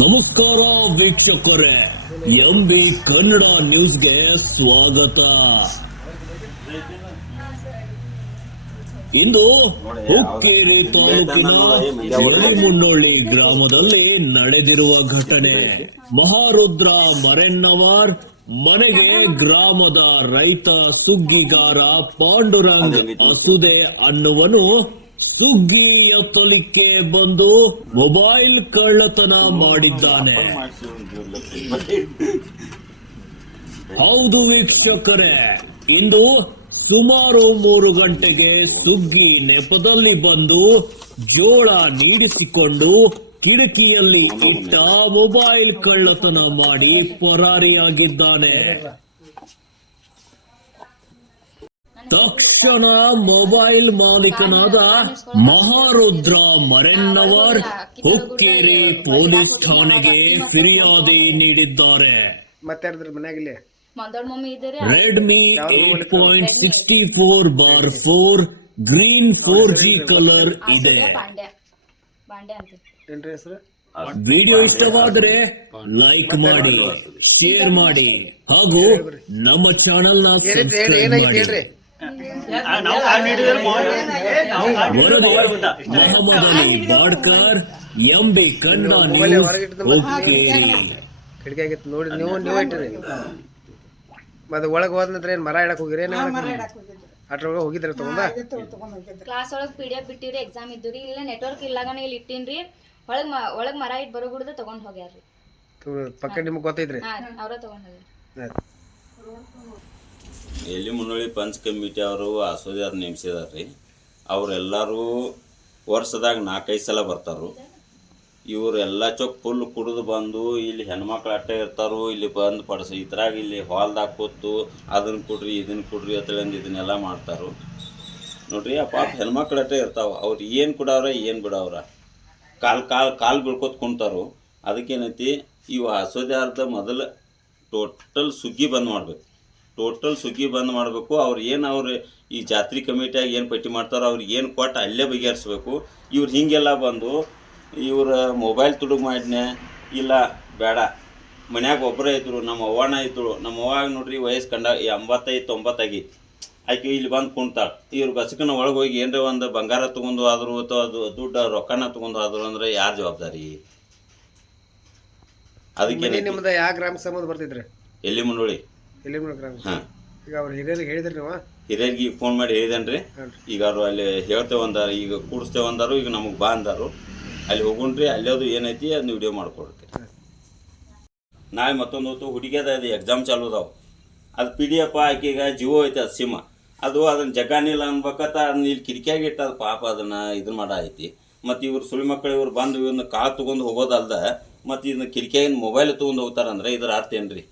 ನಮಸ್ಕಾರ ವೀಕ್ಷಕರೇ, ಎಂಬಿ ಕನ್ನಡ ನ್ಯೂಸ್ಗೆ ಸ್ವಾಗತ. ಇಂದು ಹುಕ್ಕೇರಿ ತಾಲೂಕಿನ ಯಲಿಮುನ್ನೋಳಿ ಗ್ರಾಮದಲ್ಲಿ ನಡೆದಿರುವ ಘಟನೆ. ಮಹಾರುದ್ರ ಮರೆನ್ನವರ್ ಮನೆಗೆ ಗ್ರಾಮದ ರೈತ ಸುಗ್ಗಿಗಾರ ಪಾಂಡುರಂಗ್ ಅಸುದೆ ಅನ್ನುವನು ಸುಗ್ಗಿ ಎತ್ತಲಿಕ್ಕೆ ಬಂದು ಮೊಬೈಲ್ ಕಳ್ಳತನ ಮಾಡಿದ್ದಾನೆ. ಹೌದು ವೀಕ್ಷಕರೇ, ಇಂದು ಸುಮಾರು 3 ಗಂಟೆಗೆ ಸುಗ್ಗಿ ನೆಪದಲ್ಲಿ ಬಂದು ಜೋಳ ನೀಡಿಸಿಕೊಂಡು ಕಿಟಕಿಯಲ್ಲಿ ಇಟ್ಟ ಮೊಬೈಲ್ ಕಳ್ಳತನ ಮಾಡಿ ಪರಾರಿಯಾಗಿದ್ದಾನೆ. ತಕ್ಷಣ ಮೊಬೈಲ್ ಮಾಲೀಕನಾದ ಮಹಾರುದ್ರ ಮರೆನ್ನವರ್ ಹುಕ್ಕೇರಿ ಪೊಲೀಸ್ ಠಾಣೆಗೆ ಫಿರ್ಯಾದಿ ನೀಡಿದ್ದಾರೆ. ರೆಡ್ಮಿ 8.64/4 ಗ್ರೀನ್ 4G ಕಲರ್ ಇದೆ. ವಿಡಿಯೋ ಇಷ್ಟವಾದರೆ ಲೈಕ್ ಮಾಡಿ, ಶೇರ್ ಮಾಡಿ ಹಾಗೂ ನಮ್ಮ ಚಾನೆಲ್ ನ ಸಬ್ಸ್ಕ್ರೈಬ್ ಮಾಡಿ. Mohammed Ali Badkar, MB Kannada news, Hukkeri. ನೋಡಿ ನೀವು ಇಟ್ಟಿರಿ. ಮತ್ತೆ ಒಳಗೆ ಹೋದ ನಂತರ ಏನ್ ಮರ ಇಡಕ್ ಹೋಗಿರಿ? ಅಟ್ರೊಳಗೆ ಹೋಗಿದ್ರಿ ತಗೊಂಡ ಕ್ಲಾಸ್ ಒಳಗೆ PDF ಬಿಟ್ಟಿರಿ, ಎಕ್ಸಾಮ್ ಇದ್ದುರಿ, ಇಲ್ಲ ನೆಟ್ವರ್ಕ್ ಇಲ್ಲಾಗನ ಇಲ್ಲಿ ಇಟ್ಟಿನ್ರಿ. ಒಳಗ್ ಮರ ಇಟ್ಟು ಬರೋಗುಡ್ದ ತಗೊಂಡ್ ಹೋಗ್ಯಾರ್ರಿ. ಪಕ್ಕ ನಿಮ್ಗೆ ಗೊತ್ತೈತ್ರಿ? ಅವ್ರ ತಗೊಂಡ್ ಹೋಗ್ಯಾರ. ಯಲಿಮುನ್ನೋಳಿ ಪಂಚ್ ಕಮಿಟಿ ಅವರು ಆಸೋದಿಯಾರು ನೇಮಿಸಿದಾರ್ರಿ. ಅವರೆಲ್ಲರೂ ವರ್ಷದಾಗ 4-5 ಸಲ ಬರ್ತಾರು. ಇವ್ರು ಎಲ್ಲ ಚೊಕ್ ಫುಲ್ ಕುಡಿದು ಬಂದು ಇಲ್ಲಿ ಹೆಣ್ಮಕ್ಳು ಅಟ್ಟೆ ಇರ್ತಾರು. ಇಲ್ಲಿ ಬಂದು ಇದ್ರಾಗ ಇಲ್ಲಿ ಹಾಲ್ದಾಗ ಕೂತು ಅದನ್ನ ಕೊಡ್ರಿ ಇದನ್ನ ಕೊಡ್ರಿ ಅಂತೇಳಿ ಇದನ್ನೆಲ್ಲ ಮಾಡ್ತಾರು ನೋಡ್ರಿ. ಆ ಪಾಪ ಹೆಣ್ಮಕ್ಳು ಅಟ್ಟೆ ಇರ್ತಾವ. ಅವ್ರು ಏನು ಕೊಡವ್ರ ಏನು ಬಿಡವ್ರ, ಕಾಲು ಬೀಳ್ಕೊತ ಕುಂತಾರು. ಅದಕ್ಕೇನೈತಿ, ಇವು ಆಸೋದಿಯಾರ್ದ ಮೊದಲು ಟೋಟಲ್ ಸುಗ್ಗಿ ಬಂದ್ ಮಾಡಬೇಕು. ಅವ್ರು ಈ ಜಾತ್ರೆ ಕಮಿಟಿಯಾಗ ಏನು ಪಟ್ಟಿ ಮಾಡ್ತಾರೋ ಅವ್ರಿಗೆ ಏನು ಕೊಟ್ಟು ಅಲ್ಲೇ ಬಗೆಹರಿಸ್ಬೇಕು. ಇವ್ರು ಹಿಂಗೆಲ್ಲ ಬಂದು ಇವ್ರ ಮೊಬೈಲ್ ತುಡುಗು ಮಾಡಿನೇ ಇಲ್ಲ ಬೇಡ, ಮನ್ಯಾಗ ಒಬ್ಬರೇ ಇದ್ರು, ನಮ್ಮ ಅವ್ವನ ಇದ್ರು. ನಮ್ಮ ಅವ್ವಾಗ ನೋಡ್ರಿ ವಯಸ್ಸು 85-90 ಆಗೈತಿ. ಆಕೆ ಇಲ್ಲಿ ಬಂದು ಕುಂತಾಳೆ. ಇವ್ರ ಬಸ್ಕನ ಒಳಗೆ ಹೋಗಿ ಏನರ ಒಂದು ಬಂಗಾರ ತೊಗೊಂಡು ಆದ್ರು ಅಥವಾ ಅದು ದುಡ್ಡು ರೊಕ್ಕನ ತೊಗೊಂಡು ಆದ್ರು ಅಂದ್ರೆ ಯಾರು ಜವಾಬ್ದಾರಿ? ಅದಕ್ಕೆ ನಿಮ್ದು ಯಾವ ಗ್ರಾಮ ಸಂಬಂಧ ಬರ್ತಿದ್ರಿ? ಯಲಿಮುನ್ನೋಳಿ ಗ್ರಾಮ. ಈಗ ಅವ್ರು ಹಿರಿಯರಿಗೆ ಹೇಳಿದ್ರಿ ನೀವು? ಹಿರಿಯರಿಗೆ ಫೋನ್ ಮಾಡಿ ಹೇಳಿದೇನ್ರಿ. ಈಗ ಅವರು ಅಲ್ಲಿ ಹೇಳ್ತೇವೆ ಅಂದಾರ, ಈಗ ಕೂಡಿಸ್ತೇವೆ ಅಂದಾರು, ಈಗ ನಮಗೆ ಬಾ ಅಂದಾರು. ಅಲ್ಲಿ ಹೋಗುಣ್ರಿ, ಅಲ್ಲೋದು ಏನೈತಿ ಅದನ್ನ ವಿಡಿಯೋ ಮಾಡ್ಕೊಡ್ತೀವಿ. ನಾಳೆ ಮತ್ತೊಂದು ಹೊತ್ತು ಹುಡುಗಿಯದ ಅದು ಎಕ್ಸಾಮ್ ಚಾಲು ಅದಾವ. ಅದು PDF ಆಕೆಗ ಜಿಯೋ ಐತೆ, ಅದು ಸಿಮ್. ಅದನ್ನ ಜಗ್ಗಾನಿಲ್ಲ ಅನ್ಬೇಕತ್ತ ಅದನ್ನ ಇಲ್ಲಿ ಕಿರಿಕಿಯಾಗಿ ಇಟ್ಟದ ಪಾಪ ಅದನ್ನ ಇದನ್ನ ಮಾಡ ಐತಿ. ಮತ್ತು ಇವ್ರು ಸುಳಿ ಮಕ್ಕಳು ಇವ್ರು ಬಂದು ಇವನ್ನ ಕಾಳು ತೊಗೊಂಡು ಹೋಗೋದಲ್ದ ಮತ್ತು ಇದನ್ನ ಕಿರಿಕಿಯಾಗಿನ ಮೊಬೈಲ್ ತೊಗೊಂಡು ಹೋಗ್ತಾರಂದ್ರೆ ಇದರ ಅರ್ಥ ಏನ್ರಿ?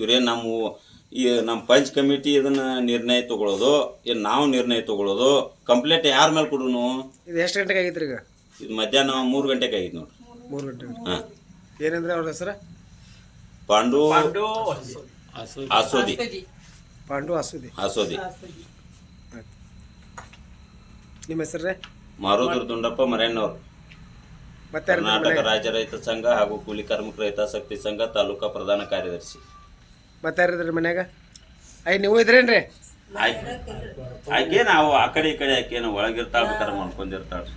ಇವ್ರೇನು ನಮ್ಮ ಪಂಚ್ ಕಮಿಟಿ ಇದನ್ನ ನಿರ್ಣಯ ತಗೊಳ್ಳೋದು, ಏನು ನಾವು ನಿರ್ಣಯ ತಗೊಳ್ಳೋದು? ಕಂಪ್ಲೇಂಟ್ ಯಾರ ಮೇಲೆ ಕೊಡುನು? ಇದು ಎಷ್ಟು ಗಂಟೆಗೆ ಆಗಿತ್ರಿ? ಈಗ ಇದು ಮಧ್ಯಾಹ್ನ 3 ಗಂಟೆಗೆ ಆಗಿತ್ತು ನೋಡ್ರಿ. 3 ಗಂಟೆಗೆ. ಹಾಂ. ಏನಂದ್ರೆ ಅವ್ರ ಹೆಸರು? ಪಾಂಡು ಆಸೋದಿ. ನಿಮ್ಮ ಹೆಸರೇ? ಮಾರುದ್ರ ದುಂಡಪ್ಪ ಮರೆನ್ನವರು, ಕರ್ನಾಟಕ ರಾಜ್ಯ ರೈತ ಸಂಘ ಹಾಗೂ ಕೂಲಿ ಕಾರ್ಮಿಕರ ಹಿತಾಸಕ್ತಿ ಸಂಘ ತಾಲೂಕಾ ಪ್ರಧಾನ ಕಾರ್ಯದರ್ಶಿ. ಮತ್ತೆ ಯಾರಿದ್ರಿ ಮನ್ಯಾಗ? ನೀವು ಇದ್ರೇನ್ರಿ? ಆಕೆ ನಾವು ಆ ಕಡೆ ಈ ಕಡೆ ಆಕೇನು ಒಳಗಿರ್ತಾಳ ಬೇಕಾದ್ರೆ ಮಾಡ್ಕೊಂಡಿರ್ತಾಳ್ರಿ.